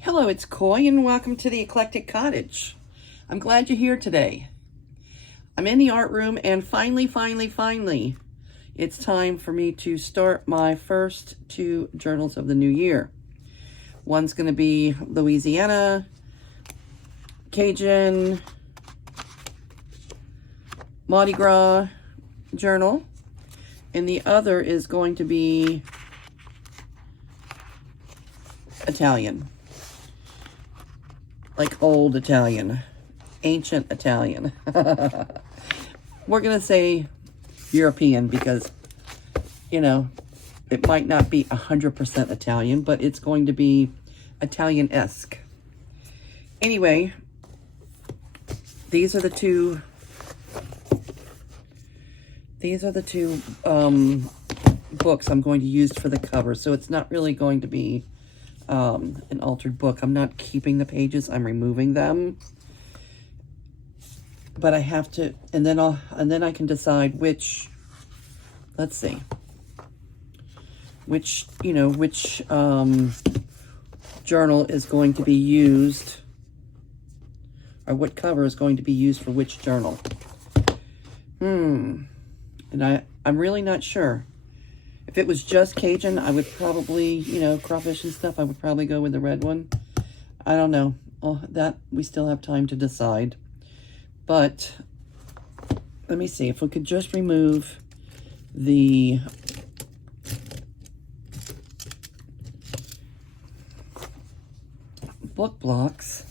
Hello, it's Coy, and welcome to the Eclectic Cottage. I'm glad you're here today. I'm in the art room, and finally, it's time for me to start my first two journals of the new year. One's going to be Louisiana, Cajun, Mardi Gras journal, and the other is going to be Italian. Like old Italian, ancient Italian. We're going to say European because, you know, it might not be 100% Italian, but it's going to be Italian-esque. Anyway, these are the two books I'm going to use for the cover, so it's not really going to be an altered book. I'm not keeping the pages, I'm removing them. But I have to, and then I can decide which, let's see, which journal is going to be used, or what cover is going to be used for which journal. And I'm really not sure. If it was just Cajun, I would probably, crawfish and stuff, I would probably go with the red one. I don't know. Oh, that we still have time to decide. But let me see if we could just remove the book blocks.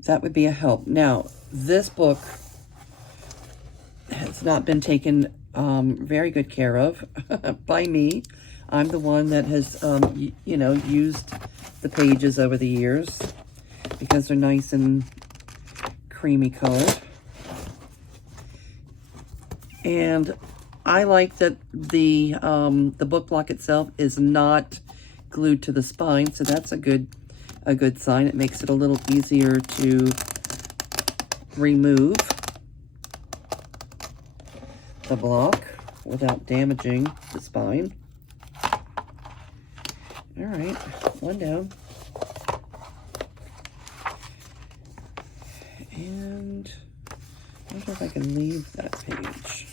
That would be a help. Now, this book has not been taken very good care of by me. I'm the one that has, used the pages over the years because they're nice and creamy colored. And I like that the book block itself is not glued to the spine, so that's a good sign. It makes it a little easier to remove the block without damaging the spine. All right, one down. And I wonder if I can leave that page.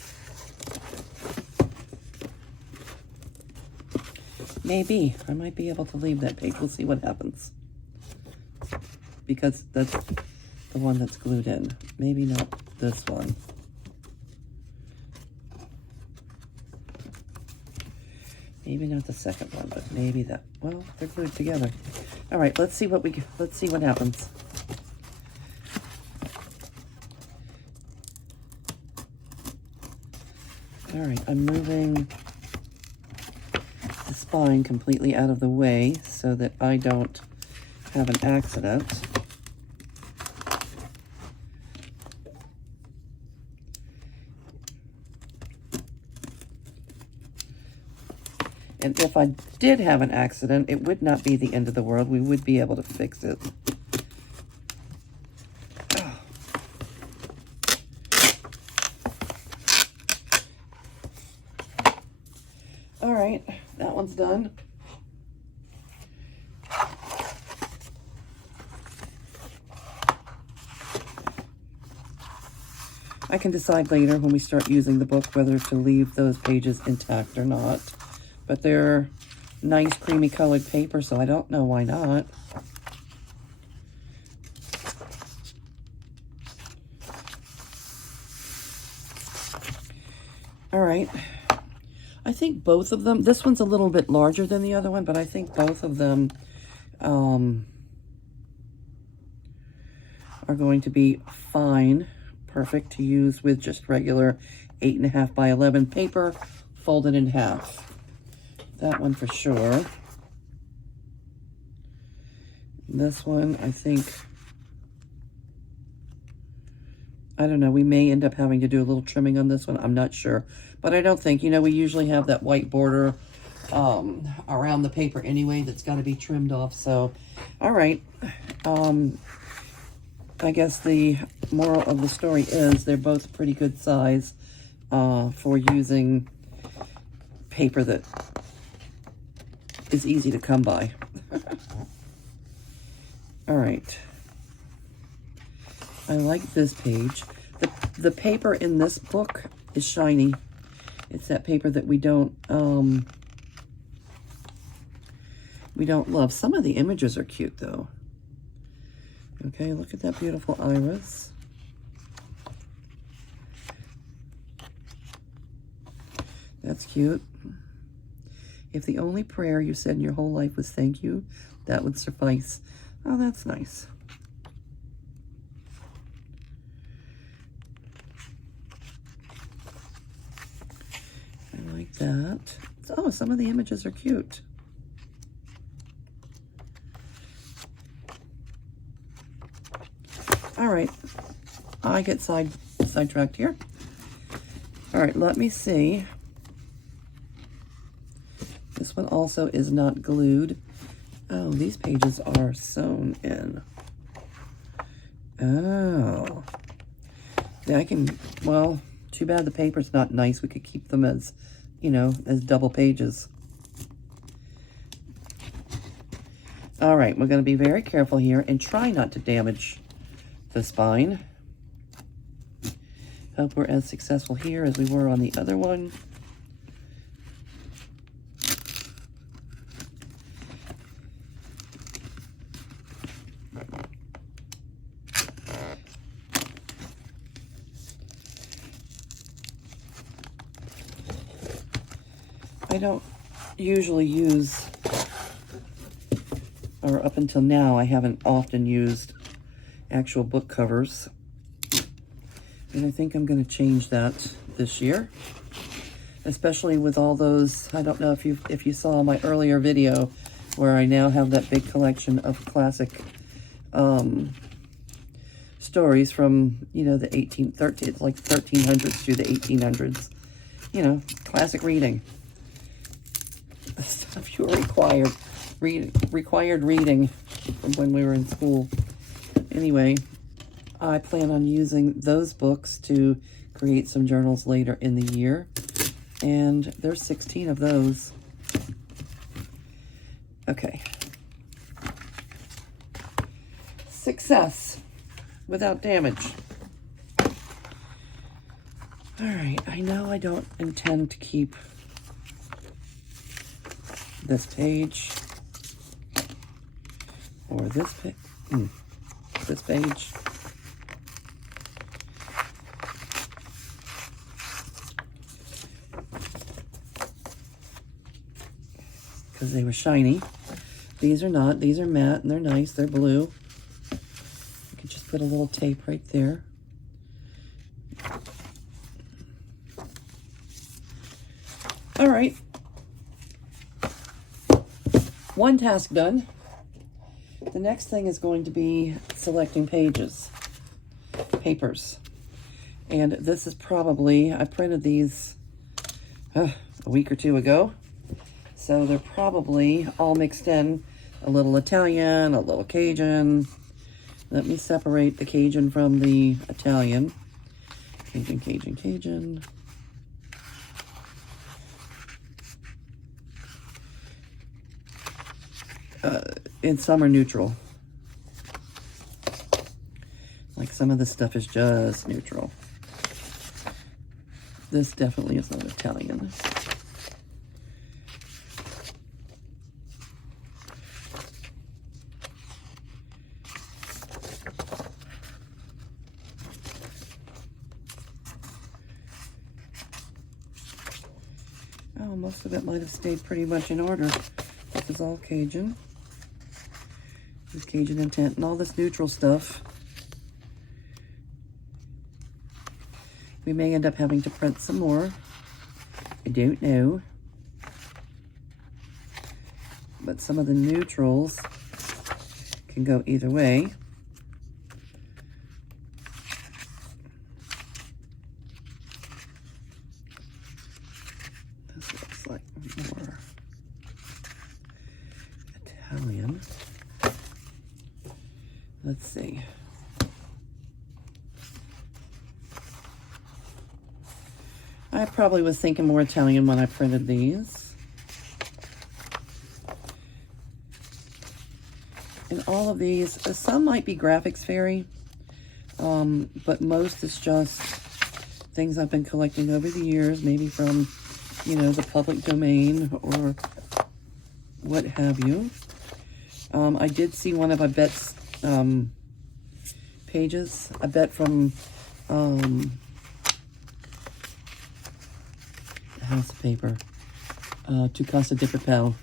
Maybe. I might be able to leave that page. We'll see what happens. Because that's the one that's glued in. Maybe not this one. Maybe not the second one, but maybe that. Well, they're glued together. All right, let's see what happens. All right, I'm moving the spine completely out of the way so that I don't have an accident. And if I did have an accident, it would not be the end of the world. We would be able to fix it. Oh. All right, that one's done. I can decide later when we start using the book whether to leave those pages intact or not. But they're nice creamy colored paper, so I don't know why not. All right. I think both of them, this one's a little bit larger than the other one, but I think both of them are going to be fine, perfect to use with just regular 8.5 by 11 paper, folded in half. That one for sure. This one, I think, I don't know, we may end up having to do a little trimming on this one. I'm not sure. But I don't think, we usually have that white border around the paper anyway that's got to be trimmed off. So, all right. I guess the moral of the story is they're both pretty good size for using paper that is easy to come by. All right. I like this page. The paper in this book is shiny. It's that paper that we don't love. Some of the images are cute though. Okay, look at that beautiful iris. That's cute. If the only prayer you said in your whole life was thank you, that would suffice. Oh, that's nice. I like that. Oh, some of the images are cute. All right. I get sidetracked here. All right, let me see. This one also is not glued. Oh, these pages are sewn in. Oh. Yeah, I can, well, too bad the paper's not nice. We could keep them as, you know, as double pages. All right, we're going to be very careful here and try not to damage the spine. Hope we're as successful here as we were on the other one. I don't usually use, or up until now, I haven't often used actual book covers. And I think I'm going to change that this year, especially with all those. I don't know if you saw my earlier video where I now have that big collection of classic stories from, you know, the 1300s through the 1800s. You know, classic reading. The stuff you were required reading from when we were in school. Anyway, I plan on using those books to create some journals later in the year. And there's 16 of those. Okay. Success without damage. All right, I know I don't intend to keep this page or this page. This page. Because they were shiny. These are not. These are matte and they're nice. They're blue. I could just put a little tape right there. All right. One task done. The next thing is going to be selecting papers. And this is probably, I printed these a week or two ago. So they're probably all mixed in. A little Italian, a little Cajun. Let me separate the Cajun from the Italian. Cajun, Cajun, Cajun. And some are neutral. Like some of this stuff is just neutral. This definitely is not Italian. Oh, most of it might have stayed pretty much in order. This is all Cajun. This Cajun intent and all this neutral stuff. We may end up having to print some more. I don't know. But some of the neutrals can go either way. This looks like more Italian. Let's see. I probably was thinking more Italian when I printed these. And all of these, some might be graphics fairy, but most is just things I've been collecting over the years, maybe from, you know, the public domain or what have you. I did see one of Ibette's pages. I bet from House of Paper, Tu Casa de Papel,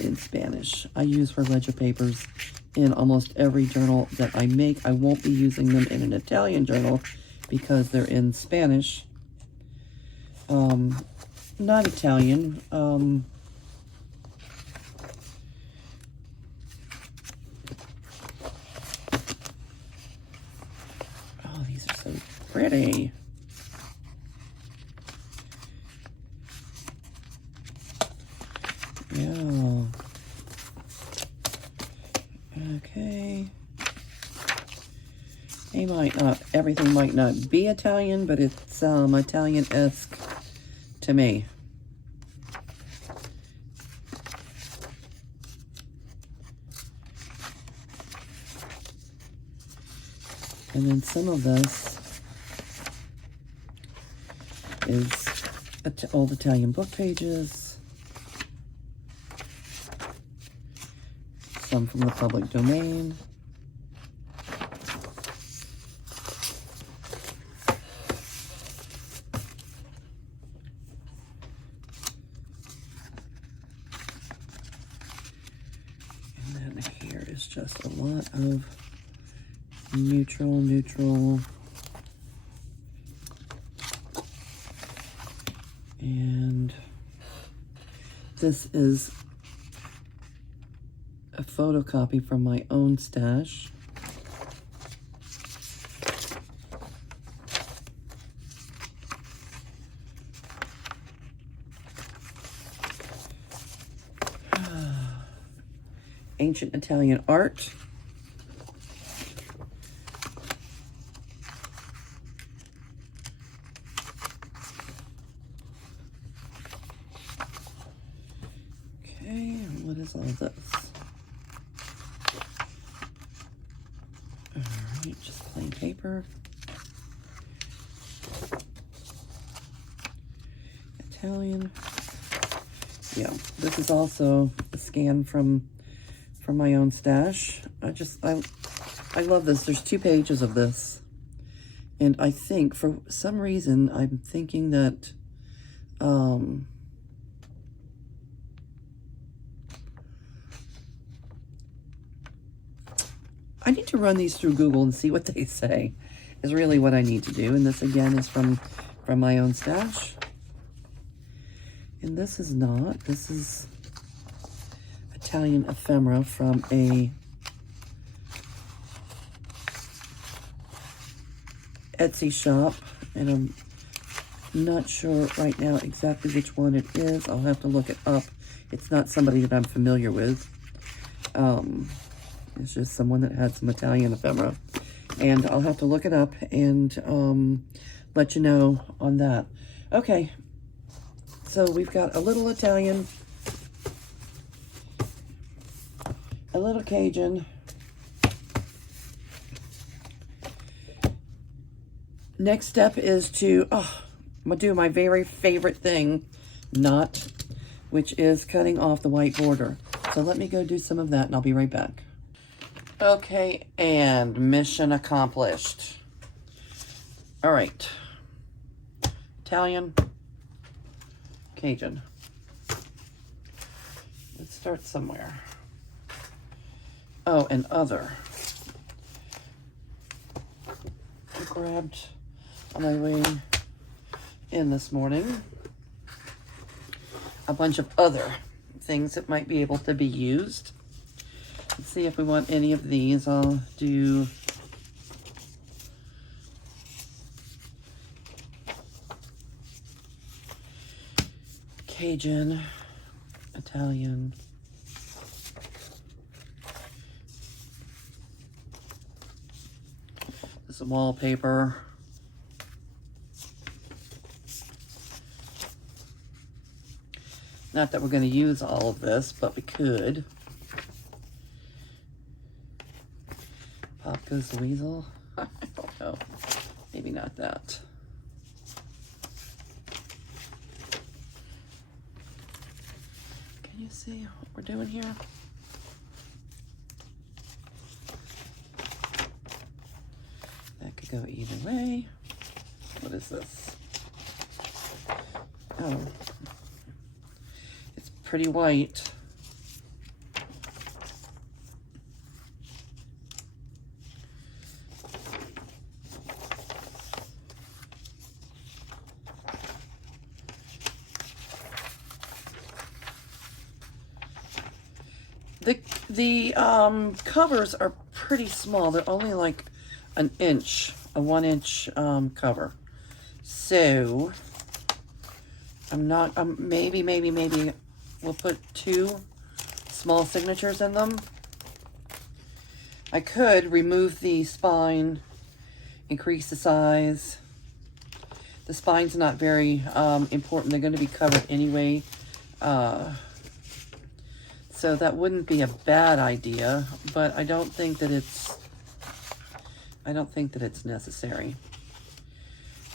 in Spanish. I use her ledger papers in almost every journal that I make. I won't be using them in an Italian journal because they're in Spanish. Not Italian. Oh, these are so pretty. Yeah. Okay. Everything might not be Italian, but it's Italian-esque to me. And then some of this is old Italian book pages. Some from the public domain. And then here is just a lot of neutral. And this is a photocopy from my own stash. Ancient Italian art. Okay, what is all this? Alright, just plain paper. Italian. Yeah, this is also a scan from my own stash. I love this. There's 2 pages of this. And I think for some reason I'm thinking that I need to run these through Google and see what they say is really what I need to do. And this again is from my own stash. And this is not. This is Italian ephemera from a Etsy shop. And I'm not sure right now exactly which one it is. I'll have to look it up. It's not somebody that I'm familiar with. It's just someone that had some Italian ephemera. And I'll have to look it up and let you know on that. Okay. So we've got a little Italian, a little Cajun. Next step is to, I'm going to do my very favorite thing, which is cutting off the white border. So let me go do some of that and I'll be right back. Okay, and mission accomplished. All right. Italian, Cajun. Let's start somewhere. Oh, and other. I grabbed on my way in this morning a bunch of other things that might be able to be used. Let's see if we want any of these. I'll do Cajun, Italian. This is wallpaper. Not that we're going to use all of this, but we could. Pop Goes the Weasel. I don't know. Maybe not that. Can you see what we're doing here? That could go either way. What is this? Oh. It's pretty white. The covers are pretty small. They're only like an inch, a 1-inch cover. So maybe we'll put 2 small signatures in them. I could remove the spine, increase the size. The spine's not very important. They're going to be covered anyway. So that wouldn't be a bad idea, but I don't think that it's necessary.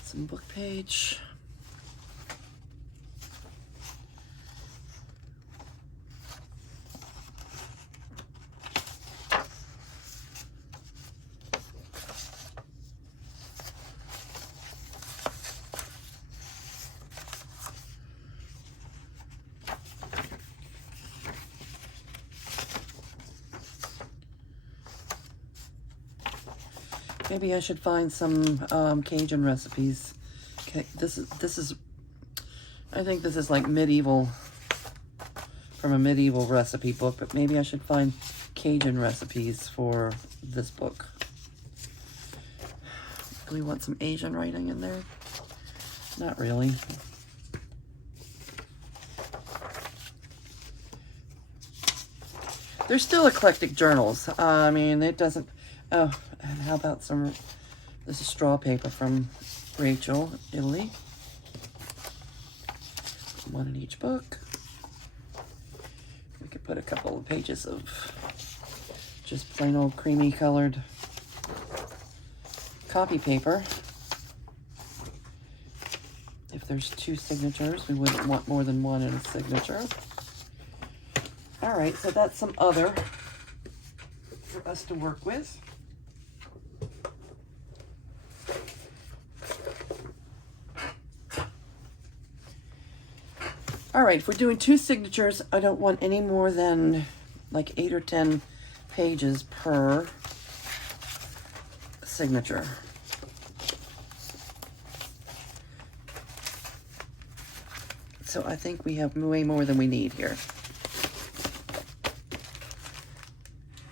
Some book page. Maybe I should find some Cajun recipes. Okay, this is I think this is like medieval, from a medieval recipe book, but maybe I should find Cajun recipes for this book. Do we want some Asian writing in there? Not really. They're still eclectic journals. I mean, it doesn't... Oh, and how about some... This is straw paper from Rachel, Italy. One in each book. We could put a couple of pages of just plain old creamy colored copy paper. If there's 2 signatures, we wouldn't want more than 1 in a signature. All right, so that's some other for us to work with. All right, if we're doing 2 signatures, I don't want any more than like 8 or 10 pages per signature. So I think we have way more than we need here.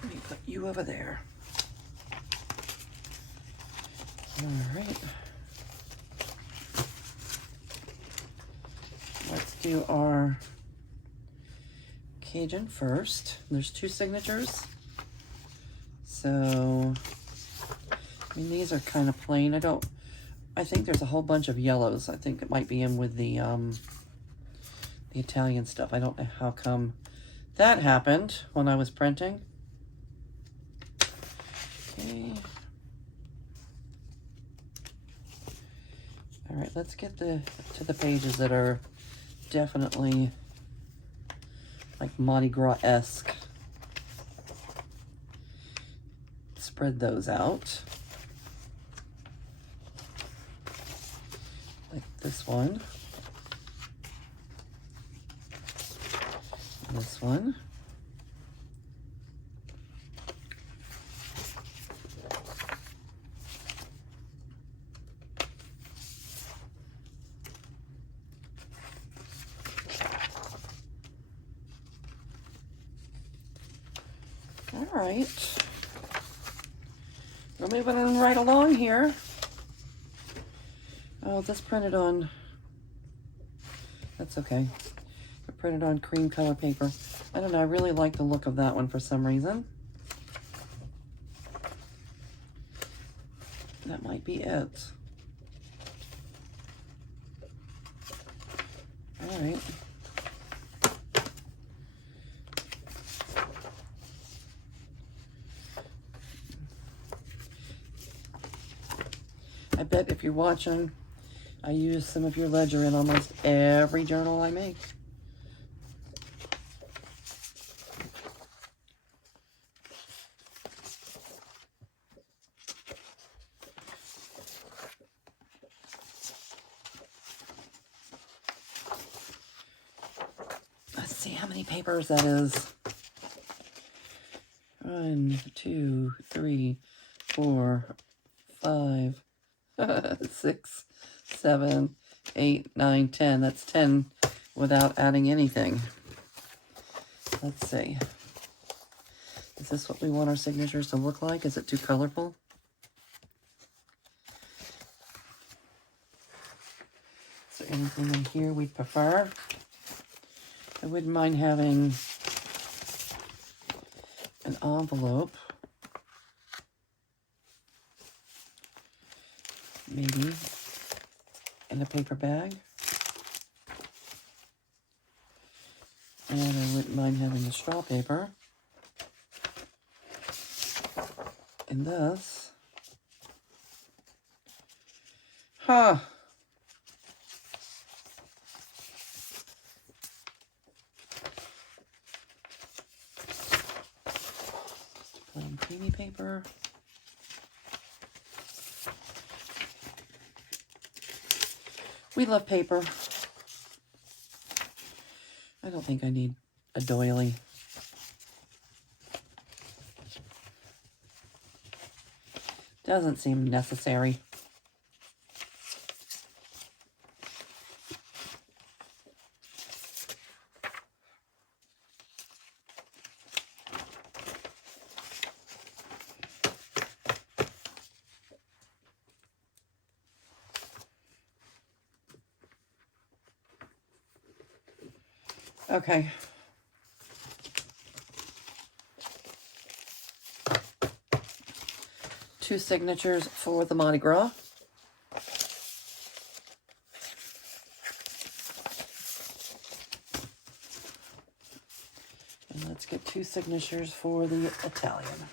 Let me put you over there. All right. Let's do our Cajun first. There's 2 signatures. So, I mean, these are kind of plain. I think there's a whole bunch of yellows. I think it might be in with the Italian stuff. I don't know how come that happened when I was printing. Okay. All right, let's get to the pages that are definitely like Mardi Gras-esque. Spread those out. Like this one. This one. All right. We're moving on right along here. Oh, this printed on, that's okay. It printed on cream color paper. I don't know, I really like the look of that one for some reason. That might be it. All right. bet if you're watching, I use some of your ledger in almost every journal I make. Let's see how many papers that is. 1, 2, 3, 4, 5, 6, 7, 8, 9, 10. That's 10 without adding anything. Let's see. Is this what we want our signatures to look like? Is it too colorful? Is there anything in here we'd prefer? I wouldn't mind having an envelope. Maybe in a paper bag. And I wouldn't mind having the straw paper. And this. Huh. Plain creamy paper. We love paper. I don't think I need a doily. Doesn't seem necessary. Okay. Two signatures for the Mardi Gras. And let's get two signatures for the Italian.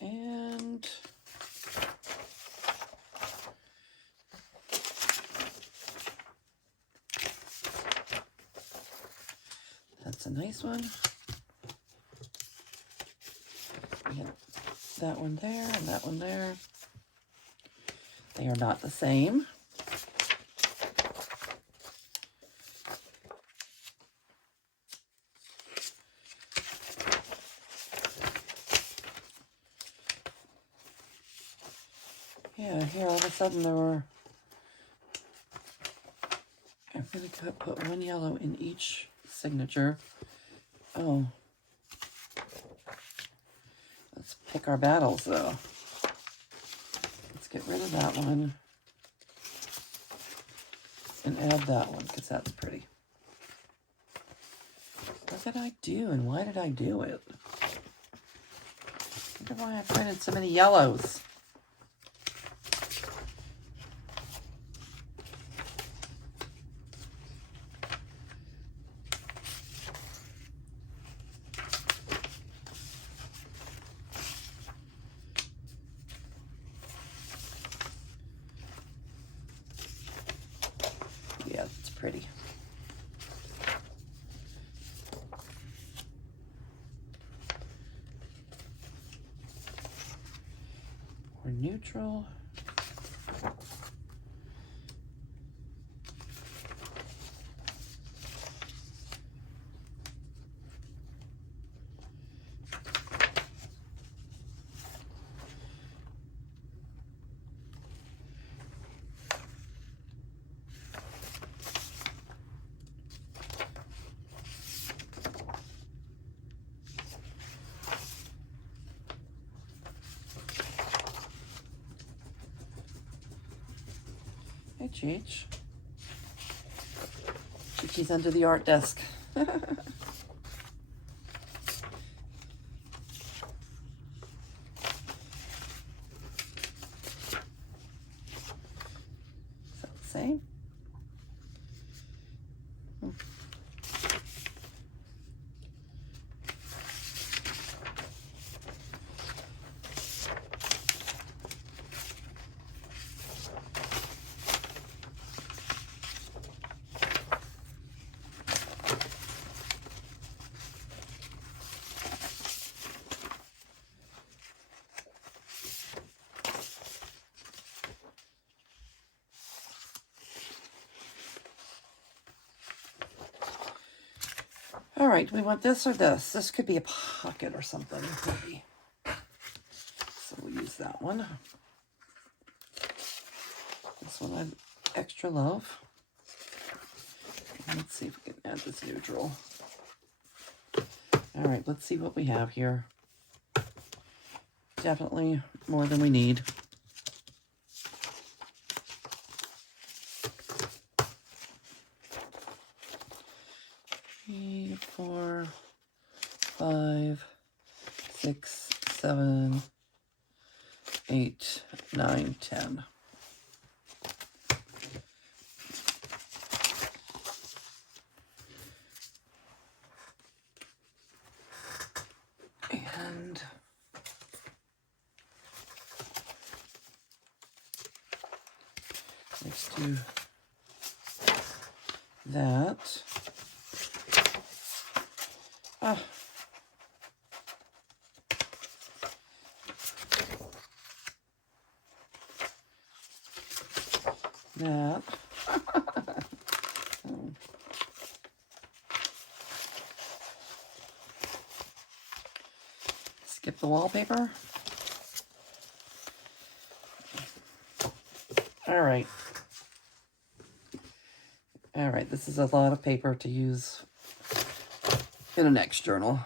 And that's a nice one. We have that one there and that one there. They are not the same. Yeah, here all of a sudden there were, I'm going to put one yellow in each signature. Oh. Let's pick our battles though. Let's get rid of that one and add that one because that's pretty. What did I do and why did I do it? I wonder why I printed so many yellows. Yeah, it's pretty. Or neutral. Hi, Cheech. Cheech's under the art desk. Is that the same? All right, do we want this or this? This could be a pocket or something, maybe. So we'll use that one. This one I extra love. Let's see if we can add this neutral. All right, let's see what we have here. Definitely more than we need. 3, 4, 5, 6, 7, 8, 9, 10. And let's do that. That. Skip the wallpaper. All right. All right, this is a lot of paper to use in a next journal.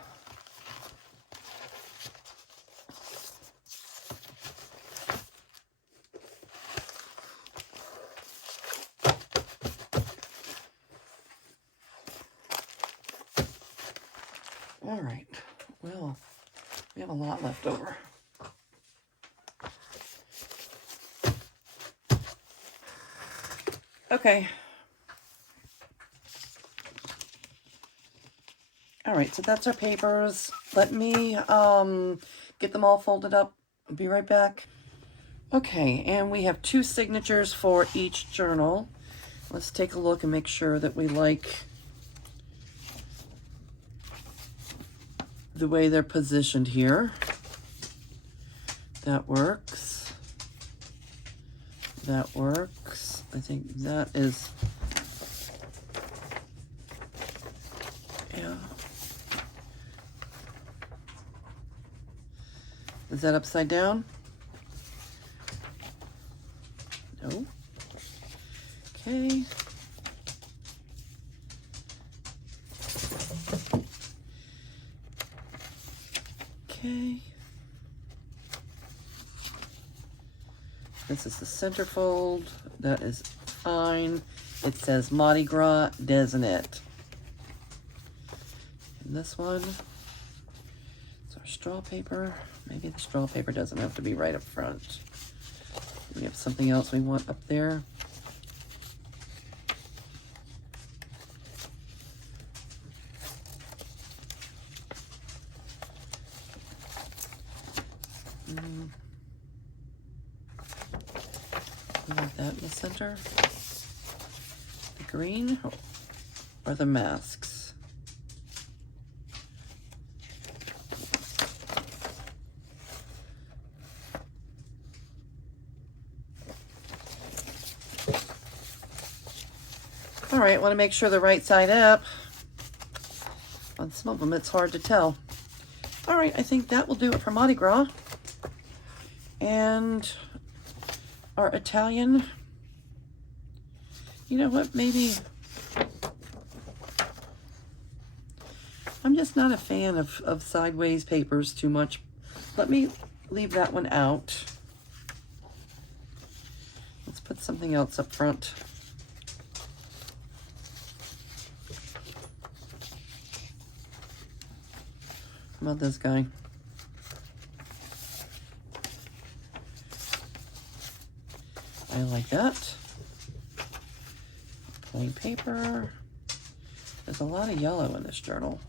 All right, well, we have a lot left over. Okay. All right, so that's our papers. Let me get them all folded up. I'll be right back. Okay, and we have 2 signatures for each journal. Let's take a look and make sure that we like the way they're positioned here. That works. That works. I think that is, yeah. Is that upside down? No. Okay. Okay. This is the centerfold. That is fine. It says Mardi Gras, doesn't it? And this one, it's our straw paper. Maybe the straw paper doesn't have to be right up front. We have something else we want up there. We want that in the center. The green or the masks. All right, want to make sure the right side up. On some of them, it's hard to tell. All right, I think that will do it for Mardi Gras. And our Italian, you know what, maybe, I'm just not a fan of sideways papers too much. Let me leave that one out. Let's put put something else up front. How about this guy? I like that. Plain paper. There's a lot of yellow in this journal.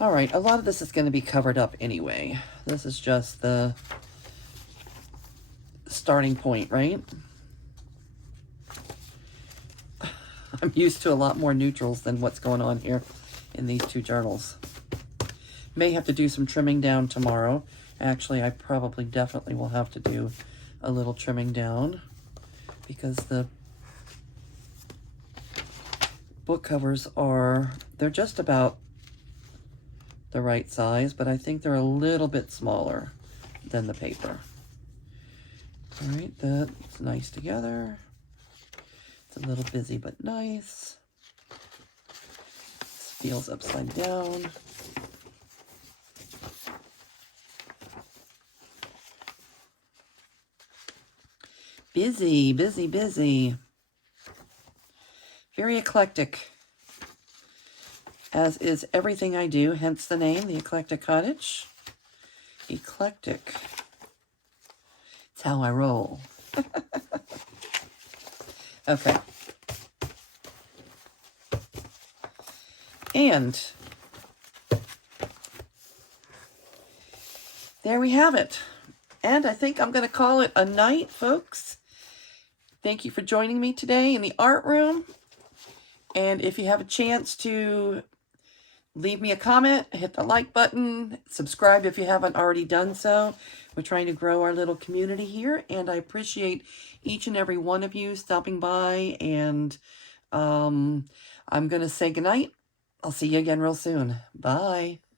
All right, a lot of this is going to be covered up anyway. This is just the starting point, right? I'm used to a lot more neutrals than what's going on here in these two journals. May have to do some trimming down tomorrow. Actually, I probably definitely will have to do a little trimming down because the book covers they're just about the right size, but I think they're a little bit smaller than the paper. All right, that's nice together. It's a little busy, but nice. This feels upside down. Busy, busy, busy. Very eclectic, as is everything I do, hence the name, The Eclectic Cottage. Eclectic. It's how I roll. Okay. And there we have it. And I think I'm going to call it a night, folks. Thank you for joining me today in the art room. And if you have a chance to leave me a comment, hit the like button, subscribe if you haven't already done so. We're trying to grow our little community here, and I appreciate each and every one of you stopping by. And I'm going to say goodnight. I'll see you again real soon. Bye.